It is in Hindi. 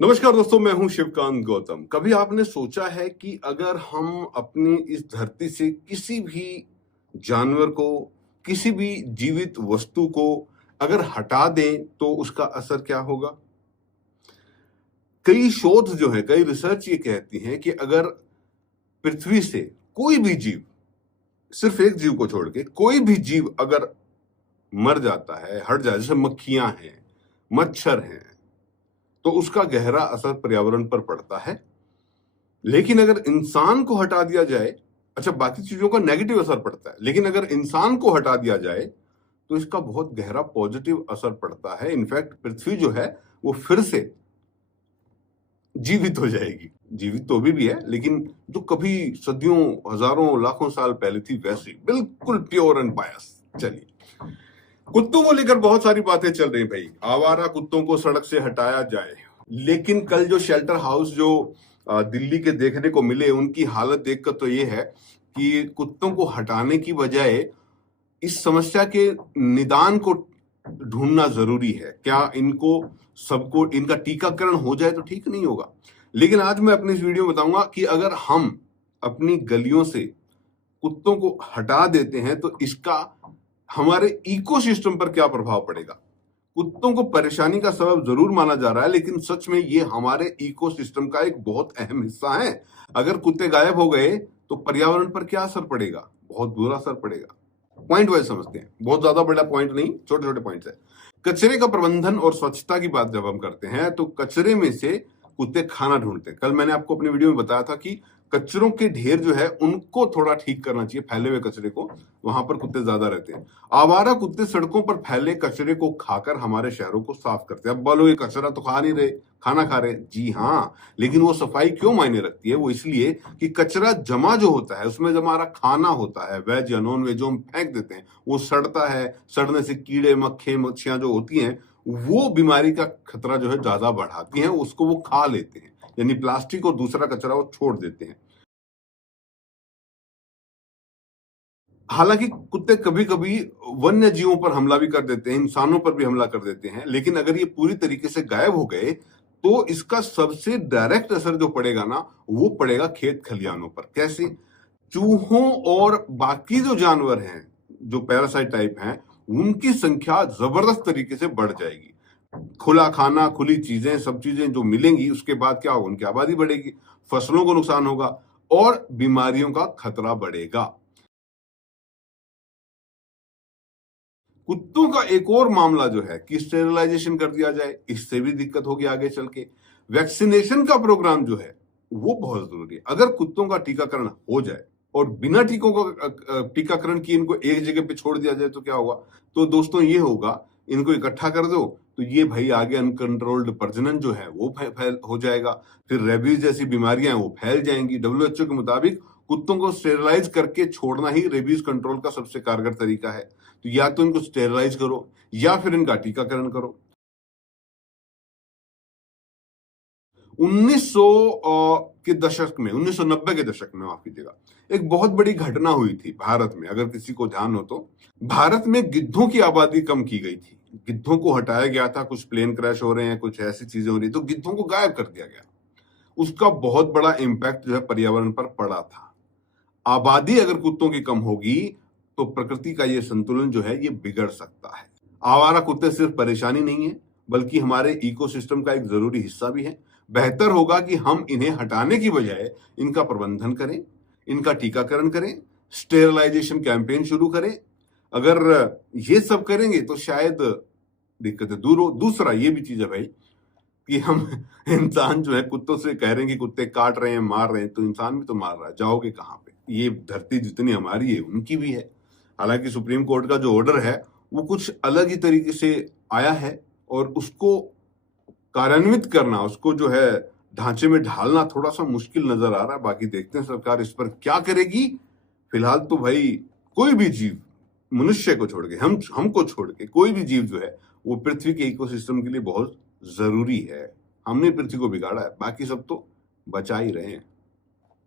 नमस्कार दोस्तों, मैं हूं शिवकांत गौतम। कभी आपने सोचा है कि अगर हम अपनी इस धरती से किसी भी जानवर को, किसी भी जीवित वस्तु को अगर हटा दें तो उसका असर क्या होगा? कई शोध जो है, कई रिसर्च ये कहती हैं कि अगर पृथ्वी से कोई भी जीव, सिर्फ एक जीव को छोड़ के कोई भी जीव अगर मर जाता है, हट जाए, जैसे मक्खियां हैं, मच्छर हैं, तो उसका गहरा असर पर्यावरण पर पड़ता है। लेकिन अगर इंसान को हटा दिया जाए, अच्छा बाकी चीजों का नेगेटिव असर पड़ता है, लेकिन अगर इंसान को हटा दिया जाए तो इसका बहुत गहरा पॉजिटिव असर पड़ता है। इनफैक्ट पृथ्वी जो है वो फिर से जीवित हो जाएगी। जीवित तो अभी भी है, लेकिन जो कभी सदियों, हजारों, लाखों साल पहले थी वैसी, बिल्कुल प्योर एंड बायस। चलिए, कुत्तों को लेकर बहुत सारी बातें चल रही भाई। आवारा कुत्तों को सड़क से हटाया जाए, लेकिन कल जो शेल्टर हाउस जो दिल्ली के देखने को मिले, उनकी हालत देखकर तो ये है कि कुत्तों को हटाने की बजाय इस समस्या के निदान को ढूंढना जरूरी है। क्या इनको सबको इनका टीकाकरण हो जाए तो ठीक नहीं होगा? लेकिन आज मैं अपनी इस वीडियो में बताऊंगा कि अगर हम अपनी गलियों से कुत्तों को हटा देते हैं तो इसका हमारे इकोसिस्टम पर क्या प्रभाव पड़ेगा। कुत्तों को परेशानी का सबब जरूर माना जा रहा है, लेकिन सच में ये हमारे इकोसिस्टम का एक बहुत अहम हिस्सा है। अगर कुत्ते गायब हो गए तो पर्यावरण पर क्या असर पड़ेगा? बहुत बुरा असर पड़ेगा। पॉइंट वाइज समझते हैं, बहुत ज्यादा बड़ा पॉइंट नहीं, छोटे छोटे पॉइंट्स है। कचरे का प्रबंधन और स्वच्छता की बात जब हम करते हैं तो कचरे में से कुत्ते खाना ढूंढते हैं। कल मैंने आपको अपनी वीडियो में बताया था कि कचरों के ढेर जो है उनको थोड़ा ठीक करना चाहिए, फैले हुए कचरे को, वहां पर कुत्ते ज्यादा रहते हैं। आवारा कुत्ते सड़कों पर फैले कचरे को खाकर हमारे शहरों को साफ करते हैं। अब बोलो ये कचरा तो खा नहीं रहे, खाना खा रहे, जी हाँ, लेकिन वो सफाई क्यों मायने रखती है? वो इसलिए कि कचरा जमा जो होता है उसमें जब हमारा खाना होता है, वेज या नॉन वेज, जो हम फेंक देते हैं, वो सड़ता है। सड़ने से कीड़े, मक्खे, मच्छियां जो होती हैं वो बीमारी का खतरा जो है ज्यादा बढ़ाती हैं, उसको वो खा लेते हैं। यानी प्लास्टिक और दूसरा कचरा वो छोड़ देते हैं। हालांकि कुत्ते कभी कभी वन्य जीवों पर हमला भी कर देते हैं, इंसानों पर भी हमला कर देते हैं, लेकिन अगर ये पूरी तरीके से गायब हो गए तो इसका सबसे डायरेक्ट असर जो पड़ेगा ना, वो पड़ेगा खेत खलिहानों पर। कैसे? चूहों और बाकी जो जानवर हैं, जो पैरासाइट टाइप हैं, उनकी संख्या जबरदस्त तरीके से बढ़ जाएगी। खुला खाना, खुली चीजें, सब चीजें जो मिलेंगी, उसके बाद क्या होगा? उनकी आबादी बढ़ेगी, फसलों को नुकसान होगा और बीमारियों का खतरा बढ़ेगा। कुत्तों का एक और मामला जो है कि स्टेरिलाइजेशन कर दिया जाए, इससे भी दिक्कत होगी आगे चल के। वैक्सीनेशन का प्रोग्राम जो है वो बहुत जरूरी है। अगर कुत्तों का टीकाकरण हो जाए और बिना टीकों का टीकाकरण किए इनको एक जगह पे छोड़ दिया जाए तो क्या होगा? तो दोस्तों ये होगा, इनको इकट्ठा कर दो तो ये भाई आगे अनकंट्रोल्ड प्रजनन जो है वो फैल हो जाएगा। फिर रेबीज जैसी बीमारियां हैं वो फैल जाएंगी। डब्ल्यूएचओ के मुताबिक कुत्तों को स्टेरिलाइज करके छोड़ना ही रेबीज कंट्रोल का सबसे कारगर तरीका है। तो या तो इनको स्टेरिलाइज करो या फिर इनका टीकाकरण करो। 1900 के दशक में, 1990 के दशक में, माफ कीजिएगा, एक बहुत बड़ी घटना हुई थी भारत में। अगर किसी को ध्यान हो तो भारत में गिद्धों की आबादी कम की गई थी। गिद्धों को हटाया गया था, कुछ प्लेन क्रैश हो रहे हैं, कुछ ऐसी चीजें हो रही, तो गिद्धों को गायब कर दिया गया। उसका बहुत बड़ा इंपैक्ट जो है पर्यावरण पर पड़ा था। आबादी अगर कुत्तों की कम होगी तो प्रकृति का ये संतुलन जो है ये बिगड़ सकता है। आवारा कुत्ते सिर्फ परेशानी नहीं है, बल्कि हमारे इकोसिस्टम का एक जरूरी हिस्सा भी है। बेहतर होगा कि हम इन्हें हटाने की बजाय इनका प्रबंधन करें, इनका टीकाकरण करें, स्टेरिलाइजेशन कैंपेन शुरू करें। अगर ये सब करेंगे तो शायद दिक्कतें दूर हो। दूसरा ये भी चीज है भाई कि हम इंसान जो है कुत्तों से कह रहे हैं कि कुत्ते काट रहे हैं, मार रहे हैं, तो इंसान भी तो मार रहा है, जाओगे कहां पे? ये धरती जितनी हमारी है उनकी भी है। हालांकि सुप्रीम कोर्ट का जो ऑर्डर है वो कुछ अलग ही तरीके से आया है और उसको कार्यान्वित करना, उसको जो है ढांचे में ढालना थोड़ा सा मुश्किल नजर आ रहा है। बाकी देखते हैं सरकार इस पर क्या करेगी। फिलहाल तो भाई कोई भी जीव, मनुष्य को छोड़ के, हमको छोड़ के कोई भी जीव जो है वो पृथ्वी के इकोसिस्टम के लिए बहुत जरूरी है। हमने पृथ्वी को बिगाड़ा है, बाकी सब तो बचा ही रहे हैं।